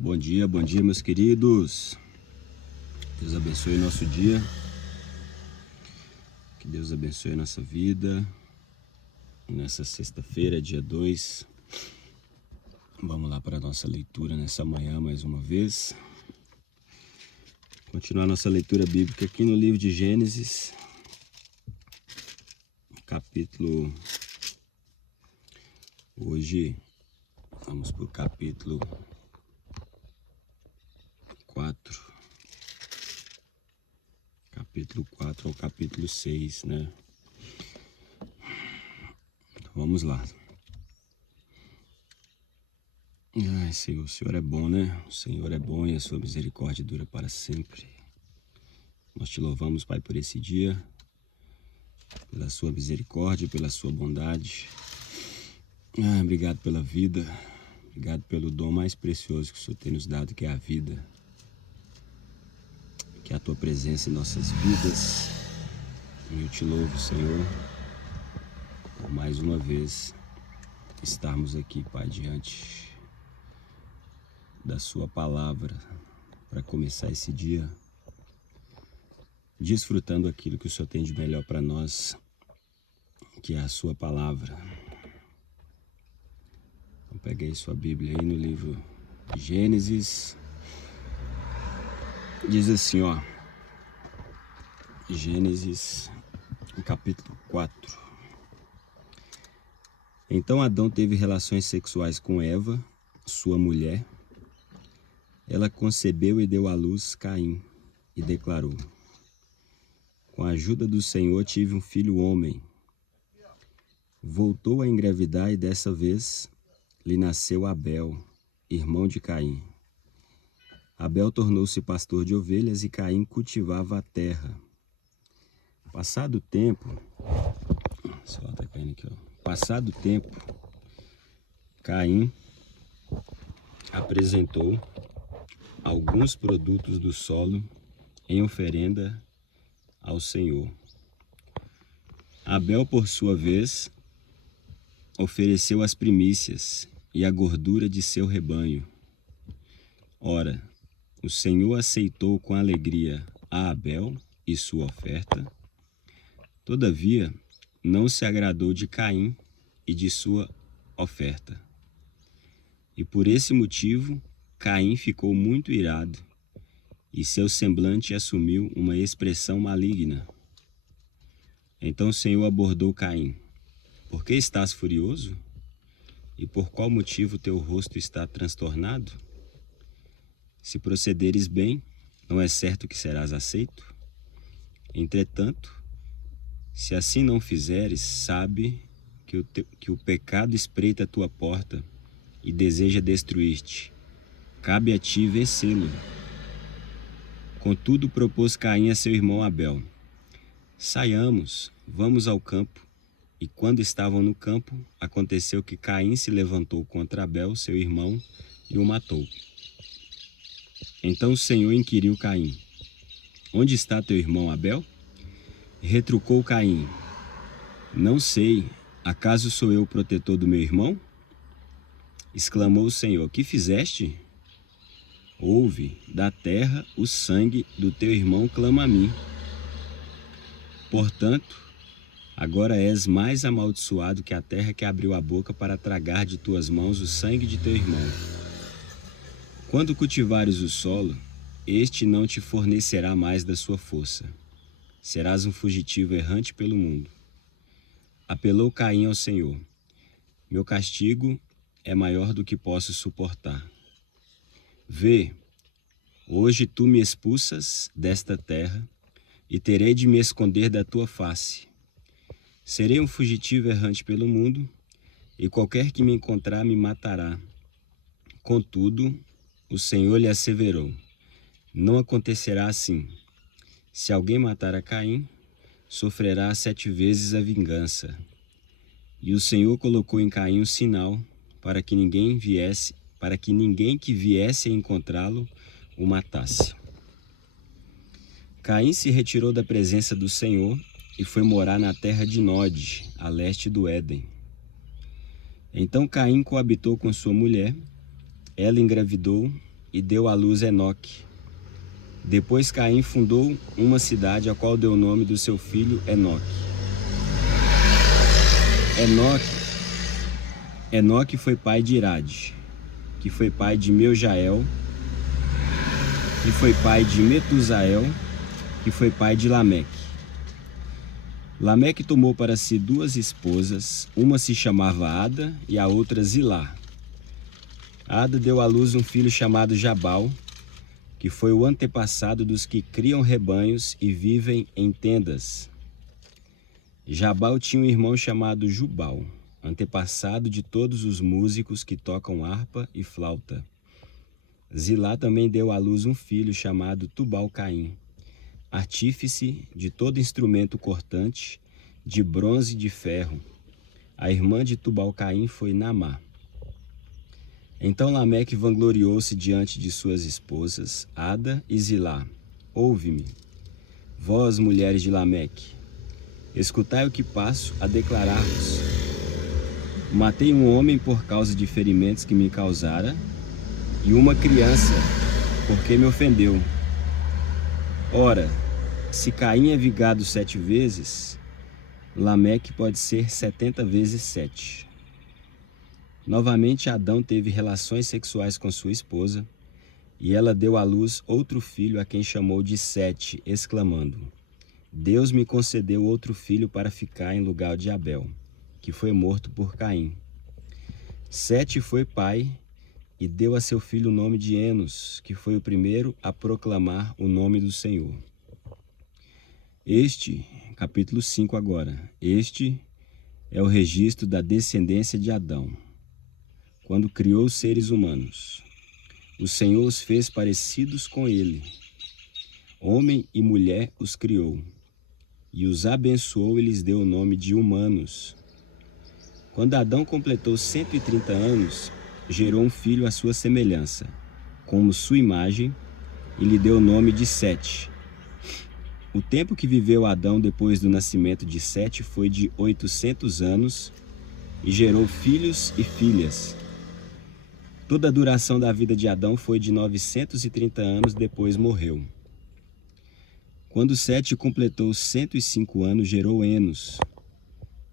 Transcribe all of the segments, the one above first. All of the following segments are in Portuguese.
Bom dia, meus queridos. Deus abençoe o nosso dia. Que Deus abençoe a nossa vida. Nessa sexta-feira, dia 2. Vamos lá para a nossa leitura nessa manhã mais uma vez. Continuar nossa leitura bíblica aqui no livro de Gênesis. Capítulo... Hoje vamos para o capítulo 4. Capítulo 4 ao capítulo 6, né? Então, vamos lá. Ai, Senhor, o Senhor é bom, né? O Senhor é bom e a sua misericórdia dura para sempre. Nós te louvamos, Pai, por esse dia, pela sua misericórdia, pela sua bondade. Obrigado pela vida, obrigado pelo dom mais precioso que o Senhor tem nos dado, que é a vida. Que é a tua presença em nossas vidas. E eu te louvo, Senhor, por mais uma vez estarmos aqui, Pai, diante da sua palavra, para começar esse dia desfrutando aquilo que o Senhor tem de melhor para nós, que é a sua palavra. Então peguei sua Bíblia aí no livro de Gênesis. Diz assim, ó, Gênesis, capítulo 4. Então Adão teve relações sexuais com Eva, sua mulher. Ela concebeu e deu à luz Caim, e declarou: com a ajuda do Senhor tive um filho homem. Voltou a engravidar e dessa vez lhe nasceu Abel, irmão de Caim. Abel tornou-se pastor de ovelhas e Caim cultivava a terra. Passado o tempo, Caim apresentou alguns produtos do solo em oferenda ao Senhor. Abel, por sua vez, ofereceu as primícias e a gordura de seu rebanho. Ora, o Senhor aceitou com alegria a Abel e sua oferta. Todavia, não se agradou de Caim e de sua oferta. E por esse motivo, Caim ficou muito irado, e seu semblante assumiu uma expressão maligna. Então o Senhor abordou Caim: por que estás furioso? E por qual motivo teu rosto está transtornado? Se procederes bem, não é certo que serás aceito? Entretanto, se assim não fizeres, sabe que o pecado espreita a tua porta e deseja destruir-te. Cabe a ti vencê-lo. Contudo, propôs Caim a seu irmão Abel: saiamos, vamos ao campo. E quando estavam no campo, aconteceu que Caim se levantou contra Abel, seu irmão, e o matou. Então o Senhor inquiriu Caim: onde está teu irmão Abel? Retrucou Caim: não sei, acaso sou eu o protetor do meu irmão? Exclamou o Senhor: que fizeste? Ouve, da terra o sangue do teu irmão clama a mim. Portanto, agora és mais amaldiçoado que a terra que abriu a boca para tragar de tuas mãos o sangue de teu irmão. Quando cultivares o solo, este não te fornecerá mais da sua força. Serás um fugitivo errante pelo mundo. Apelou Caim ao Senhor: meu castigo é maior do que posso suportar. Vê, hoje tu me expulsas desta terra, e terei de me esconder da tua face. Serei um fugitivo errante pelo mundo, e qualquer que me encontrar me matará. Contudo, o Senhor lhe asseverou: não acontecerá assim. Se alguém matar a Caim, sofrerá 7 vezes a vingança. E o Senhor colocou em Caim um sinal para que ninguém que viesse a encontrá-lo o matasse. Caim se retirou da presença do Senhor e foi morar na terra de Nod, a leste do Éden. Então Caim coabitou com sua mulher, ela engravidou e deu à luz Enoque. Depois Caim fundou uma cidade, a qual deu o nome do seu filho Enoque. Enoque foi pai de Irade, que foi pai de Meujael, que foi pai de Metusael, que foi pai de Lameque. Lameque tomou para si duas esposas, uma se chamava Ada e a outra Zilá. Ada deu à luz um filho chamado Jabal, que foi o antepassado dos que criam rebanhos e vivem em tendas. Jabal tinha um irmão chamado Jubal, antepassado de todos os músicos que tocam harpa e flauta. Zilá também deu à luz um filho chamado Tubal-Caim, artífice de todo instrumento cortante, de bronze e de ferro. A irmã de Tubal-Caim foi Naamá. Então Lameque vangloriou-se diante de suas esposas, Ada e Zilá. Ouve-me, vós, mulheres de Lameque, escutai o que passo a declarar-vos. Matei um homem por causa de ferimentos que me causara, e uma criança, porque me ofendeu. Ora, se Caim é vingado 7 vezes, Lameque pode ser 70 vezes 7. Novamente Adão teve relações sexuais com sua esposa, e ela deu à luz outro filho, a quem chamou de Sete, exclamando: Deus me concedeu outro filho para ficar em lugar de Abel, que foi morto por Caim. Sete foi pai e deu a seu filho o nome de Enos, que foi o primeiro a proclamar o nome do Senhor. Capítulo 5 agora. Este é o registro da descendência de Adão, quando criou os seres humanos. O Senhor os fez parecidos com ele. Homem e mulher os criou, e os abençoou e lhes deu o nome de humanos. Quando Adão completou 130 anos, gerou um filho à sua semelhança, como sua imagem, e lhe deu o nome de Sete. O tempo que viveu Adão depois do nascimento de Sete foi de 800 anos, e gerou filhos e filhas. Toda a duração da vida de Adão foi de 930 anos, depois morreu. Quando Sete completou 105 anos, gerou Enos.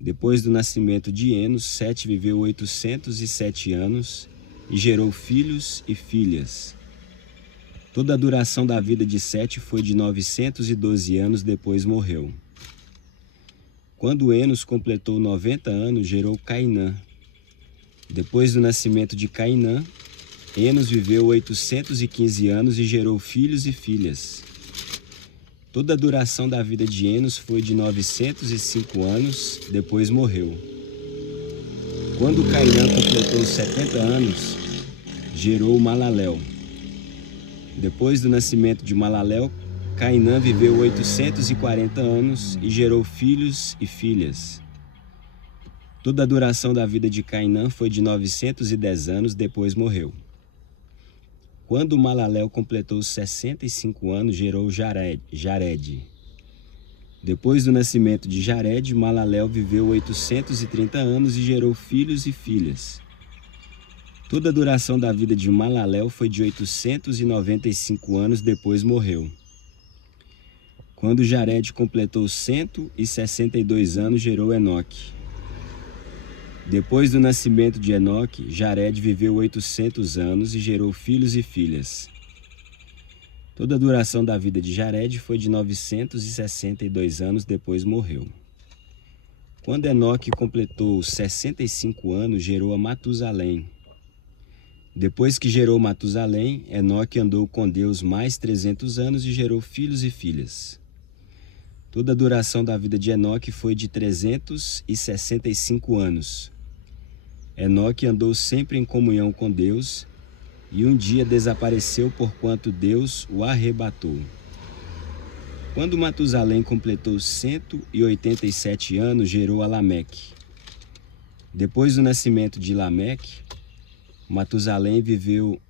Depois do nascimento de Enos, Sete viveu 807 anos e gerou filhos e filhas. Toda a duração da vida de Sete foi de 912 anos, depois morreu. Quando Enos completou 90 anos, gerou Cainã. Depois do nascimento de Cainã, Enos viveu 815 anos e gerou filhos e filhas. Toda a duração da vida de Enos foi de 905 anos, depois morreu. Quando Cainã completou 70 anos, gerou Malalel. Depois do nascimento de Malalel, Cainã viveu 840 anos e gerou filhos e filhas. Toda a duração da vida de Cainã foi de 910 anos, depois morreu. Quando Malalel completou 65 anos, gerou Jared. Depois do nascimento de Jared, Malalel viveu 830 anos e gerou filhos e filhas. Toda a duração da vida de Malalel foi de 895 anos, depois morreu. Quando Jared completou 162 anos, gerou Enoque. Depois do nascimento de Enoque, Jared viveu 800 anos e gerou filhos e filhas. Toda a duração da vida de Jared foi de 962 anos, depois morreu. Quando Enoque completou 65 anos, gerou a Matusalém. Depois que gerou Matusalém, Enoque andou com Deus mais 300 anos e gerou filhos e filhas. Toda a duração da vida de Enoque foi de 365 anos. Enoque andou sempre em comunhão com Deus, e um dia desapareceu porquanto Deus o arrebatou. Quando Matusalém completou 187 anos, gerou a Lameque. Depois do nascimento de Lameque, Matusalém viveu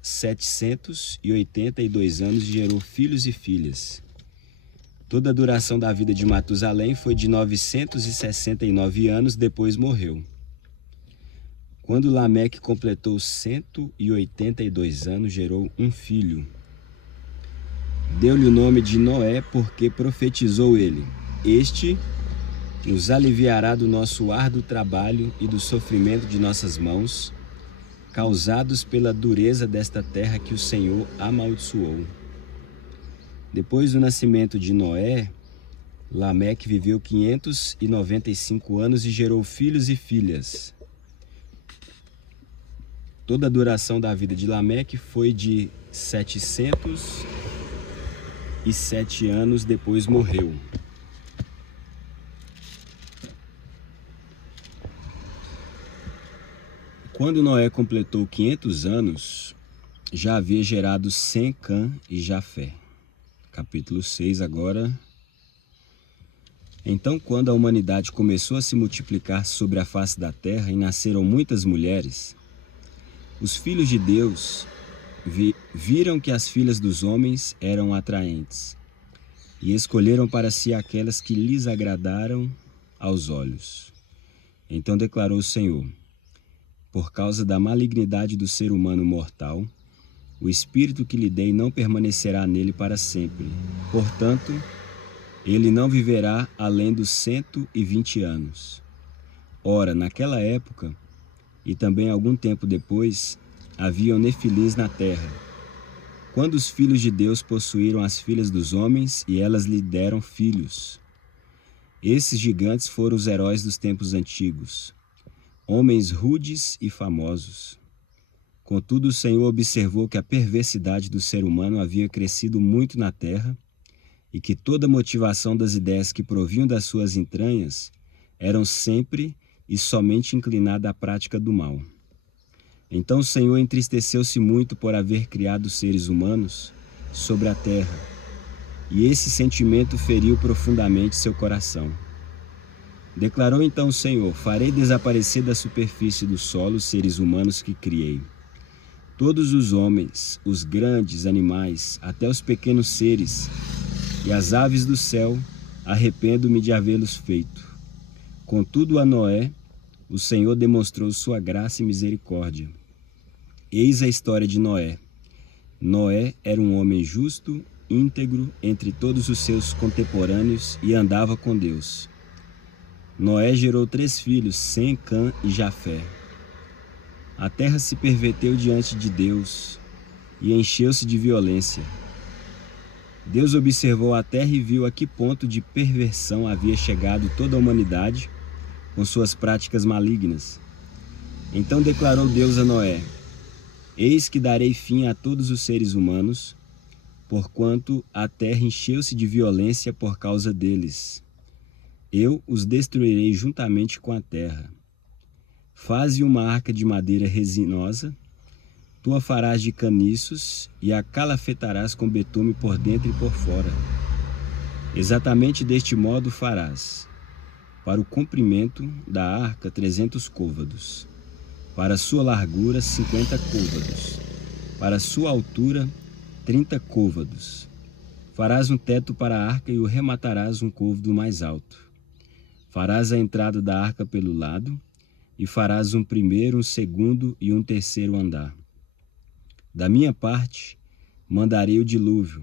782 anos e gerou filhos e filhas. Toda a duração da vida de Matusalém foi de 969 anos, depois morreu. Quando Lameque completou 182 anos, gerou um filho. Deu-lhe o nome de Noé, porque profetizou ele: Este nos aliviará do nosso árduo trabalho e do sofrimento de nossas mãos, causados pela dureza desta terra que o Senhor amaldiçoou. Depois do nascimento de Noé, Lameque viveu 595 anos e gerou filhos e filhas. Toda a duração da vida de Lameque foi de 707 anos, depois morreu. Quando Noé completou 500 anos, já havia gerado Sem, Cã e Jafé. Capítulo 6 agora. Então, quando a humanidade começou a se multiplicar sobre a face da terra e nasceram muitas mulheres, os filhos de Deus viram que as filhas dos homens eram atraentes e escolheram para si aquelas que lhes agradaram aos olhos. Então declarou o Senhor: por causa da malignidade do ser humano mortal, o espírito que lhe dei não permanecerá nele para sempre. Portanto, ele não viverá além dos 120 anos. Ora, naquela época, e também algum tempo depois, haviam nefilins na terra, quando os filhos de Deus possuíram as filhas dos homens e elas lhe deram filhos. Esses gigantes foram os heróis dos tempos antigos, homens rudes e famosos. Contudo, o Senhor observou que a perversidade do ser humano havia crescido muito na terra e que toda a motivação das ideias que provinham das suas entranhas eram sempre e somente inclinada à prática do mal. Então o Senhor entristeceu-se muito por haver criado seres humanos sobre a terra, e esse sentimento feriu profundamente seu coração. Declarou então o Senhor: farei desaparecer da superfície do solo os seres humanos que criei. Todos os homens, os grandes animais, até os pequenos seres e as aves do céu, arrependo-me de havê-los feito. Contudo, a Noé, o Senhor demonstrou sua graça e misericórdia. Eis a história de Noé. Noé era um homem justo, íntegro entre todos os seus contemporâneos e andava com Deus. Noé gerou 3 filhos, Sem, Cã e Jafé. A terra se perverteu diante de Deus e encheu-se de violência. Deus observou a terra e viu a que ponto de perversão havia chegado toda a humanidade com suas práticas malignas. Então declarou Deus a Noé: eis que darei fim a todos os seres humanos, porquanto a terra encheu-se de violência por causa deles. Eu os destruirei juntamente com a terra. Faze uma arca de madeira resinosa, tu a farás de caniços e a calafetarás com betume por dentro e por fora. Exatamente deste modo farás. Para o comprimento da arca 300 côvados, para sua largura 50 côvados, para sua altura 30 côvados. Farás um teto para a arca e o rematarás um côvado mais alto. Farás a entrada da arca pelo lado, e farás um primeiro, um segundo e um terceiro andar. Da minha parte, mandarei o dilúvio,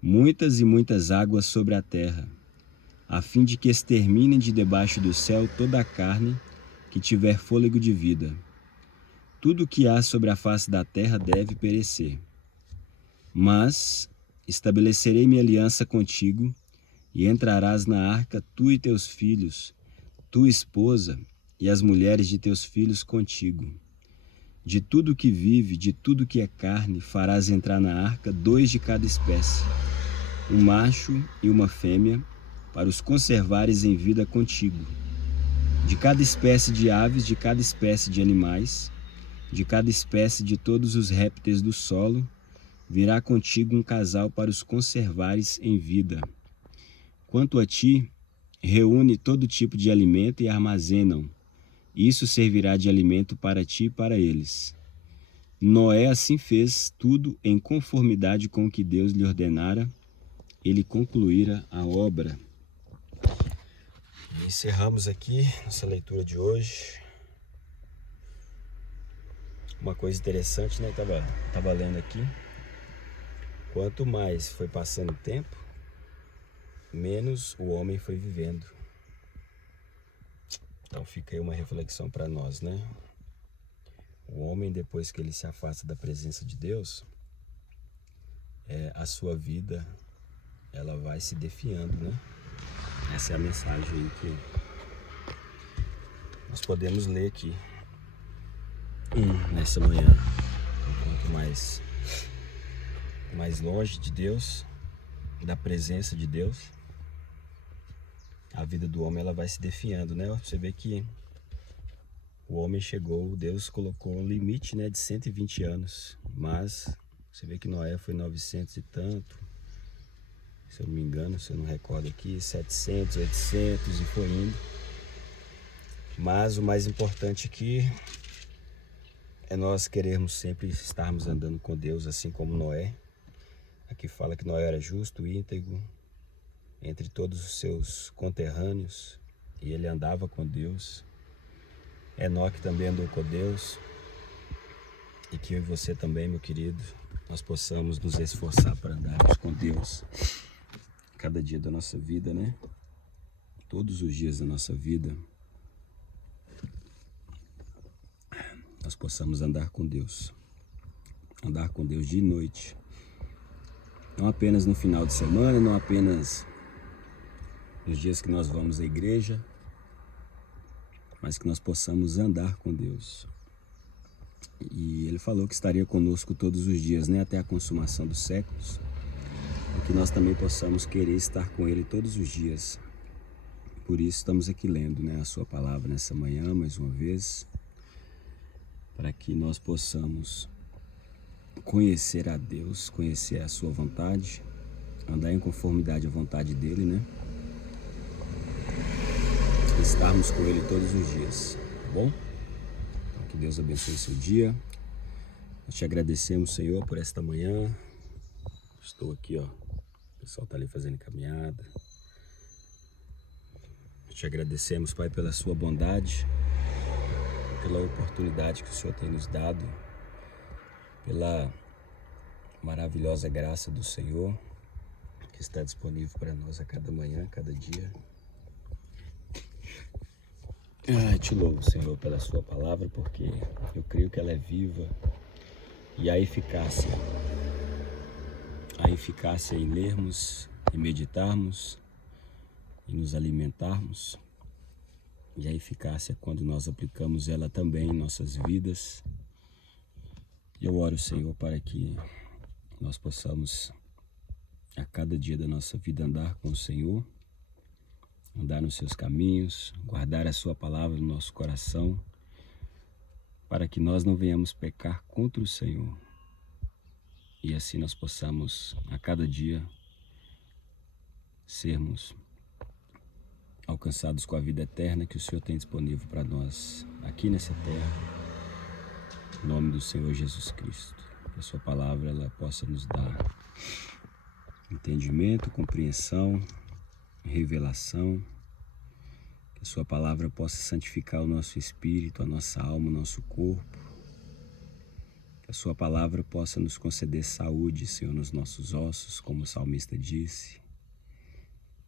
muitas e muitas águas sobre a terra, a fim de que exterminem de debaixo do céu toda a carne que tiver fôlego de vida. Tudo o que há sobre a face da terra deve perecer. Mas estabelecerei minha aliança contigo, e entrarás na arca tu e teus filhos, tua esposa e as mulheres de teus filhos contigo. De tudo que vive, de tudo que é carne, farás entrar na arca 2 de cada espécie, um macho e uma fêmea, para os conservares em vida contigo. De cada espécie de aves, de cada espécie de animais, de cada espécie de todos os répteis do solo, virá contigo um casal para os conservares em vida. Quanto a ti, reúne todo tipo de alimento e armazena-o. Isso servirá de alimento para ti e para eles. Noé assim fez tudo em conformidade com o que Deus lhe ordenara. Ele concluíra a obra. Encerramos aqui nossa leitura de hoje. Uma coisa interessante, né? Tava lendo aqui. Quanto mais foi passando o tempo, menos o homem foi vivendo. Então fica aí uma reflexão para nós, né? O homem, depois que ele se afasta da presença de Deus, a sua vida, ela vai se definhando, né? Essa é a mensagem aí que nós podemos ler aqui nessa manhã. Quanto mais longe de Deus, da presença de Deus, a vida do homem ela vai se definhando, né? Você vê que o homem chegou, Deus colocou um limite, né, de 120 anos, mas você vê que Noé foi 900 e tanto, se eu não me engano, se eu não recordo aqui, 700, 800 e foi indo. Mas o mais importante aqui é nós querermos sempre estarmos andando com Deus, assim como Noé. Aqui fala que Noé era justo, íntegro, entre todos os seus conterrâneos, e ele andava com Deus. Enoque também andou com Deus, e que eu e você também, meu querido, nós possamos nos esforçar para andarmos com Deus cada dia da nossa vida, né? Todos os dias da nossa vida, nós possamos andar com Deus dia e noite, não apenas no final de semana, não apenas nos dias que nós vamos à igreja, mas que nós possamos andar com Deus. E ele falou que estaria conosco todos os dias, né, até a consumação dos séculos, e que nós também possamos querer estar com ele todos os dias. Por isso estamos aqui lendo, né, a sua palavra nessa manhã, mais uma vez, para que nós possamos conhecer a Deus, conhecer a sua vontade, andar em conformidade à vontade dele, né? Estarmos com ele todos os dias, tá bom? Então, que Deus abençoe seu dia. Nós te agradecemos, Senhor, por esta manhã. Estou aqui, ó. O pessoal está ali fazendo caminhada. Nós te agradecemos, Pai, pela sua bondade, pela oportunidade que o Senhor tem nos dado, pela maravilhosa graça do Senhor que está disponível para nós a cada manhã, a cada dia. Te louvo, Senhor, pela sua palavra, porque eu creio que ela é viva, e a eficácia em lermos, em meditarmos, em nos alimentarmos, e a eficácia quando nós aplicamos ela também em nossas vidas. E eu oro, Senhor, para que nós possamos a cada dia da nossa vida andar com o Senhor, andar nos seus caminhos, guardar a sua palavra no nosso coração, para que nós não venhamos pecar contra o Senhor, e assim nós possamos a cada dia sermos alcançados com a vida eterna que o Senhor tem disponível para nós aqui nessa terra, em nome do Senhor Jesus Cristo. Que a sua palavra ela possa nos dar entendimento, compreensão, revelação, que a sua palavra possa santificar o nosso espírito, a nossa alma, o nosso corpo, que a sua palavra possa nos conceder saúde, Senhor, nos nossos ossos, como o salmista disse,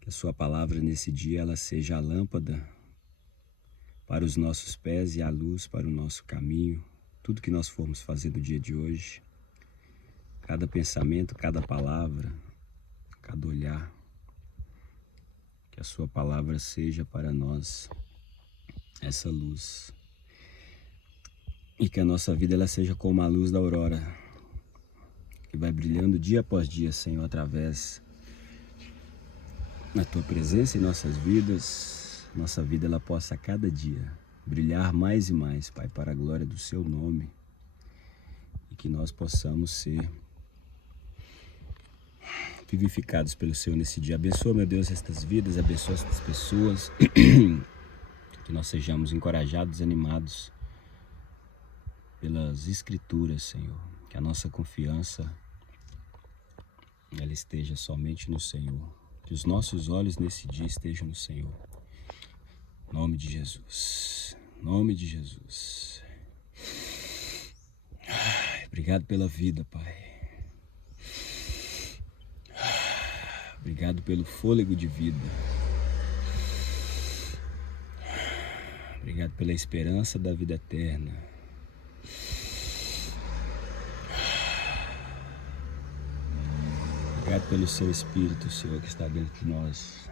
que a sua palavra nesse dia ela seja a lâmpada para os nossos pés e a luz para o nosso caminho, tudo que nós formos fazer do dia de hoje, cada pensamento, cada palavra, cada olhar, que a sua palavra seja para nós essa luz, e que a nossa vida ela seja como a luz da aurora, que vai brilhando dia após dia, Senhor, através da tua presença em nossas vidas. Nossa vida ela possa a cada dia brilhar mais e mais, Pai, para a glória do seu nome, e que nós possamos ser vivificados pelo Senhor nesse dia. Abençoa, meu Deus, estas vidas, abençoa estas pessoas, que nós sejamos encorajados, animados pelas Escrituras, Senhor, que a nossa confiança ela esteja somente no Senhor, que os nossos olhos nesse dia estejam no Senhor, em nome de Jesus, em nome de Jesus. Obrigado pela vida, Pai. Obrigado pelo fôlego de vida. Obrigado pela esperança da vida eterna. Obrigado pelo seu Espírito, Senhor, que está dentro de nós.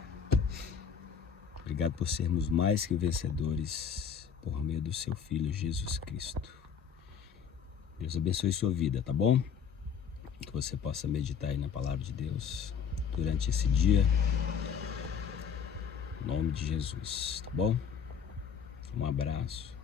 Obrigado por sermos mais que vencedores por meio do seu Filho Jesus Cristo. Deus abençoe sua vida, tá bom? Que você possa meditar aí na palavra de Deus durante esse dia. Em nome de Jesus, tá bom? Um abraço.